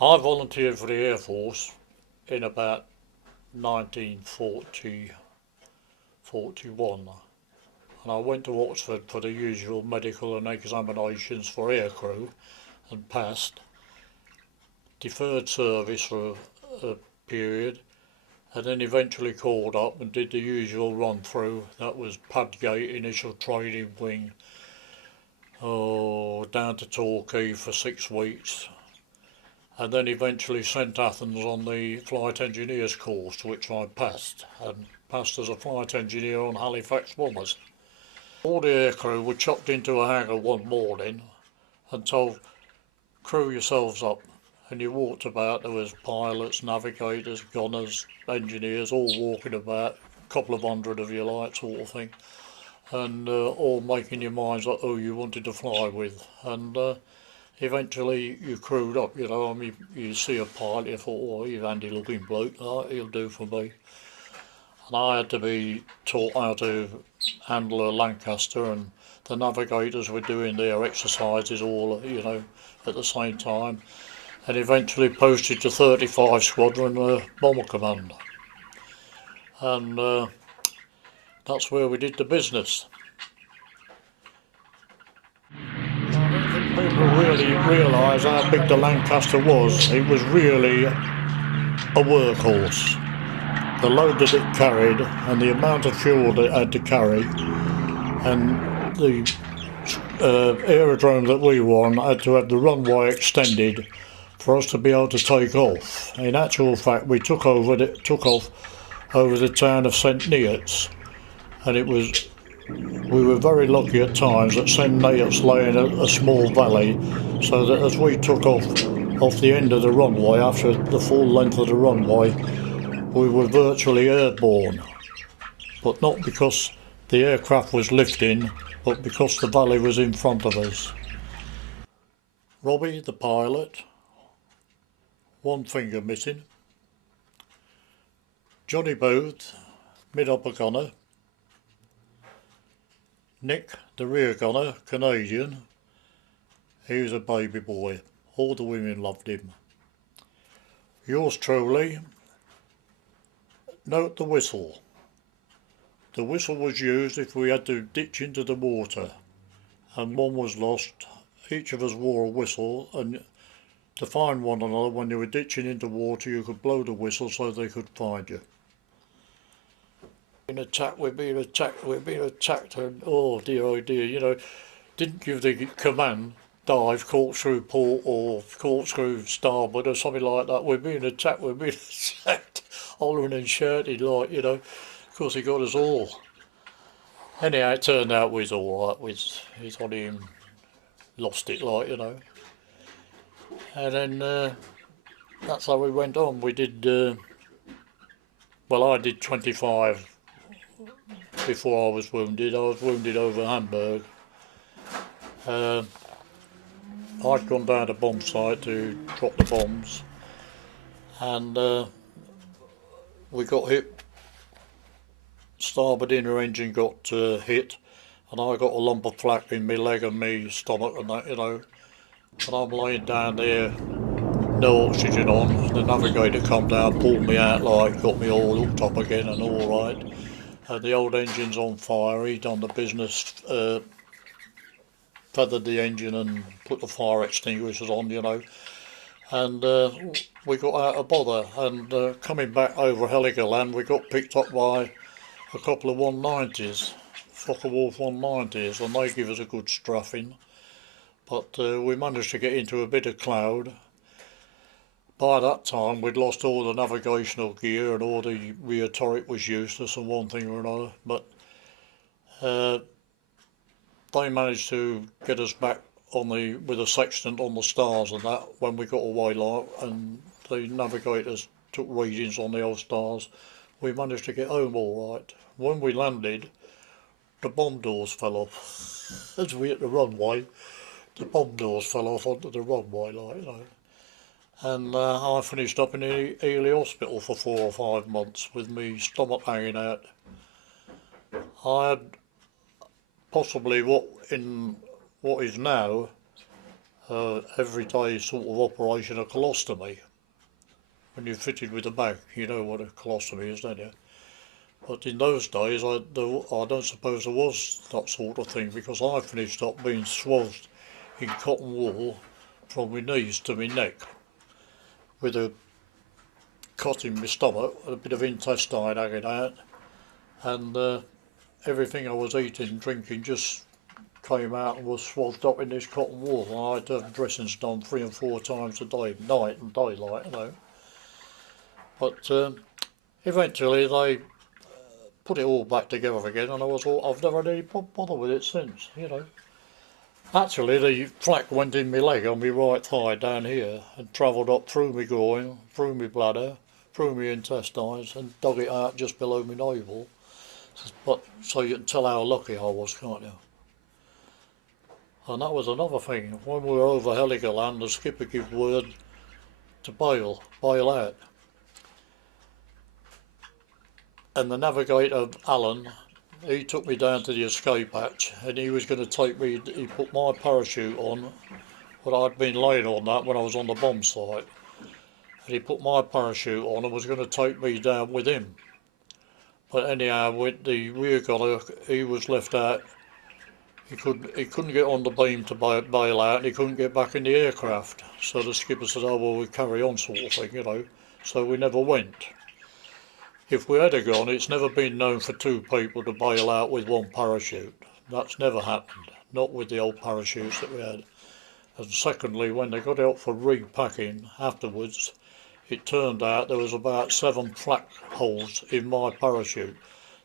I volunteered for the Air Force in about 1940, 41, and I went to Oxford for the usual medical and examinations for aircrew and passed. Deferred service for a period, and then eventually called up and did the usual run through. That was Padgate Initial Training Wing, down to Torquay for 6 weeks, and then eventually sent Athens on the flight engineers course, which I passed, and passed as a flight engineer on Halifax Bombers. All the aircrew were chucked into a hangar one morning and told, crew yourselves up, and you walked about. There was pilots, navigators, gunners, engineers, all walking about, a couple of hundred of you like, sort of thing, and all making your minds up who you wanted to fly with. And eventually you crewed up, you know. I mean, you see a pilot, you thought, oh, he's a handy looking bloke, he'll do for me. And I had to be taught how to handle a Lancaster, and the navigators were doing their exercises all, you know, at the same time, and eventually posted to 35 Squadron Bomber Command. And that's where we did the business. I don't think people really realise how big the Lancaster was. It was really a workhorse. The load that it carried and the amount of fuel that it had to carry, and the aerodrome that we were on had to have the runway extended for us to be able to take off. In actual fact, we took off over the town of St Neots, and we were very lucky at times that St Neots lay in a small valley, so that as we took off the end of the runway, after the full length of the runway, we were virtually airborne, but not because the aircraft was lifting, but because the valley was in front of us. Robbie, the pilot, one finger missing. Johnny Booth, mid-upper gunner. Nick, the rear gunner, Canadian. He was a baby boy. All the women loved him. Yours truly. Note the whistle. The whistle was used if we had to ditch into the water and one was lost. Each of us wore a whistle, and to find one another when you were ditching into water, you could blow the whistle so they could find you. We're being attacked, and oh dear, you know, didn't give the command dive, corkscrew port or corkscrew starboard or something like that. We're being attacked, hollering and shouting, like, you know. Of course he got us all. Anyhow, it turned out we was all right. He's on him, lost it, like, you know. And then that's how we went on. We did, well, I did 25 before I was wounded. I was wounded over Hamburg. I'd gone down to bomb site to drop the bombs, and we got hit. Starboard inner engine got hit, and I got a lump of flak in my leg and my stomach and that, you know. And I'm laying down there, no oxygen on, and the navigator come down, pulled me out, like, got me all hooked up again and all right. The old engine's on fire. He done the business, feathered the engine and put the fire extinguishers on, you know. And we got out of bother, and coming back over Heligoland, we got picked up by a couple of 190s, Focke-Wulf 190s, and they give us a good strafing. But we managed to get into a bit of cloud. By that time we'd lost all the navigational gear, and all the rear turret was useless and one thing or another, but they managed to get us back with a sextant on the stars and that when we got away, like, and the navigators took readings on the old stars. We managed to get home all right. When we landed, the bomb doors fell off. As we hit the runway, the bomb doors fell off onto the runway, like, you know. And I finished up in Ely Hospital for 4 or 5 months with my stomach hanging out. I had possibly what is now everyday sort of operation, a colostomy. When you're fitted with a bag, you know what a colostomy is, don't you? But in those days, I don't suppose there was that sort of thing, because I finished up being swathed in cotton wool from my knees to my neck, with a cut in my stomach, a bit of intestine hanging out, and everything I was eating and drinking just came out and was swathed up in this cotton wool. And I had to have dressings done 3 and 4 times a day, night and daylight, you know. But eventually they put it all back together again, and I've never had any bother with it since, you know. Actually, the flak went in my leg on my right thigh down here and travelled up through my groin, through my bladder, through my intestines, and dug it out just below my navel. But so you can tell how lucky I was, can't you? And that was another thing. When we were over Heligoland, the skipper gave word to bail out. And the navigator, Alan, he took me down to the escape hatch, and he was going to take me, he put my parachute on, but I'd been laying on that when I was on the bomb site. And he put my parachute on and was going to take me down with him. But anyhow, with the rear gunner, he was left out. He couldn't get on the beam to bail out, and he couldn't get back in the aircraft. So the skipper said, oh well, we'll carry on, sort of thing, you know. So we never went. If we had gone, it's never been known for 2 people to bail out with 1 parachute. That's never happened, not with the old parachutes that we had. And secondly, when they got out for repacking afterwards, it turned out there was about 7 flak holes in my parachute,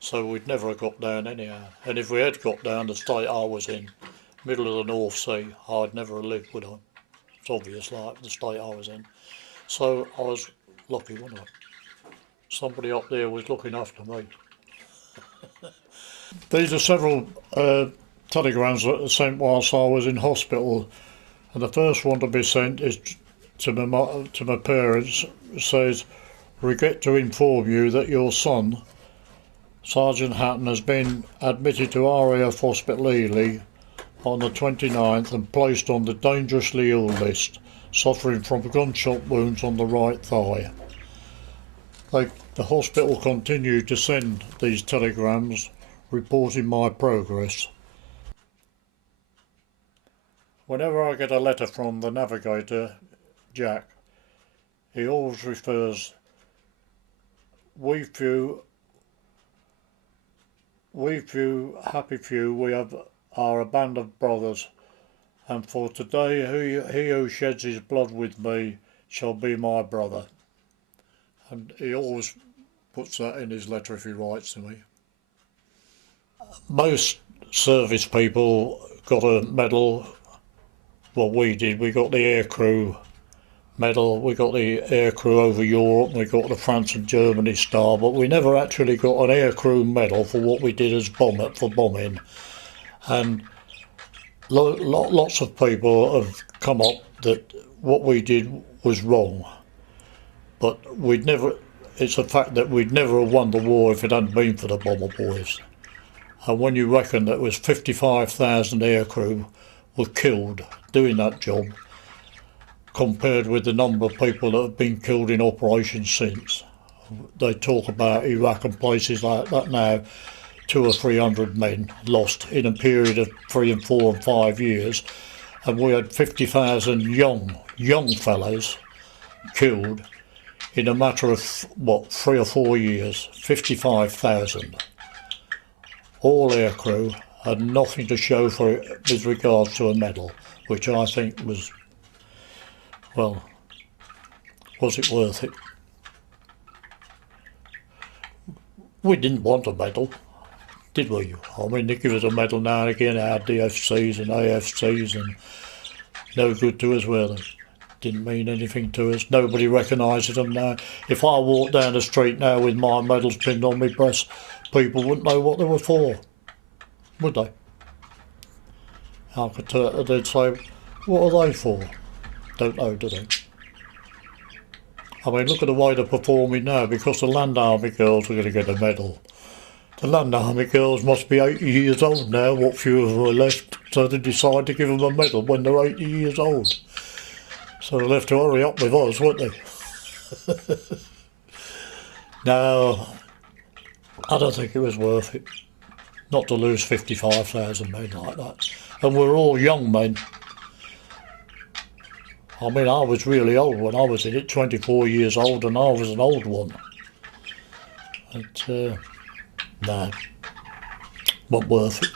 so we'd never have got down anyhow. And if we had got down the state I was in, middle of the North Sea, I'd never have lived, would I? It's obvious, like the state I was in. So I was lucky, wasn't I? Somebody up there was looking after me. These are several telegrams that were sent whilst I was in hospital, and the first one to be sent is to my parents. It says, regret to inform you that your son, Sergeant Hatton, has been admitted to RAF Hospital Ely on the 29th and placed on the dangerously ill list, suffering from gunshot wounds on the right thigh. The hospital continued to send these telegrams reporting my progress. Whenever I get a letter from the navigator, Jack, he always refers, we few, happy few, we are a band of brothers, and for today he who sheds his blood with me shall be my brother. And he always puts that in his letter if he writes to me. Most service people got a medal. Well, we did. We got the aircrew medal, we got the aircrew over Europe, we got the France and Germany star, but we never actually got an aircrew medal for what we did as bombing. And lots of people have come up that what we did was wrong. But it's a fact that we'd never have won the war if it hadn't been for the bomber boys. And when you reckon that it was 55,000 aircrew were killed doing that job, compared with the number of people that have been killed in operations since. They talk about Iraq and places like that now, 200 or 300 men lost in a period of 3 and 4 and 5 years, and we had 50,000 young fellows killed in a matter of, 3 or 4 years, 55,000. All aircrew had nothing to show for it with regards to a medal, which I think was, well, was it worth it? We didn't want a medal, did we? I mean, they give us a medal now and again, our DFCs and AFCs, and no good to us, were they? Didn't mean anything to us. Nobody recognises them now. If I walked down the street now with my medals pinned on my breast, people wouldn't know what they were for, would they? They'd say, what are they for? Don't know, do they? I mean, look at the way they're performing now, because the Land Army girls are going to get a medal. The London Army girls must be 80 years old now, what few of them are left, so they decide to give them a medal when they're 80 years old. So they'll have to hurry up with us, won't they? No, I don't think it was worth it, not to lose 55,000 men like that. And we're all young men. I mean, I was really old when I was in it, 24 years old, and I was an old one. But, no, wasn't worth it.